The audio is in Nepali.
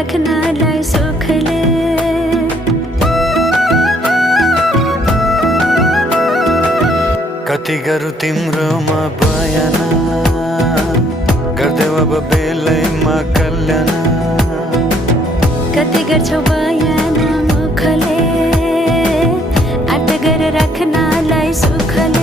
राख्नलाई सुखले। कति गरौँ तिम्रोमा बयान, गर्देऊ अब बेलैमा कल्याण। कति गर्छौ बयान मुखले, आँट गरेर राख्नलाई सुखले।